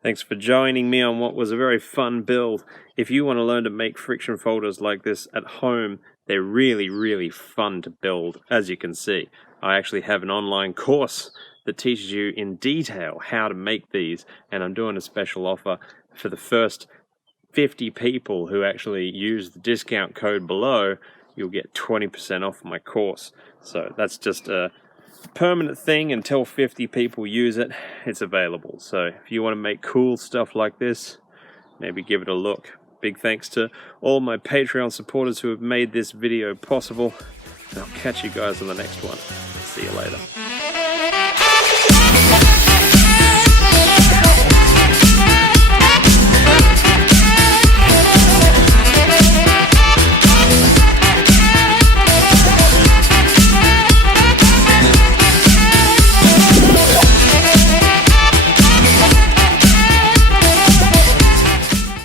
Thanks for joining me on what was a very fun build. If you want to learn to make friction folders like this at home, they're really fun to build, as you can see. I actually have an online course that teaches you in detail how to make these, and I'm doing a special offer for the first 50 people who actually use the discount code below. You'll get 20% off my course. So that's just a permanent thing until 50 people use it. It's available. So if you want to make cool stuff like this, maybe give it a look. Big thanks to all my Patreon supporters who have made this video possible. And I'll catch you guys on the next one. See you later.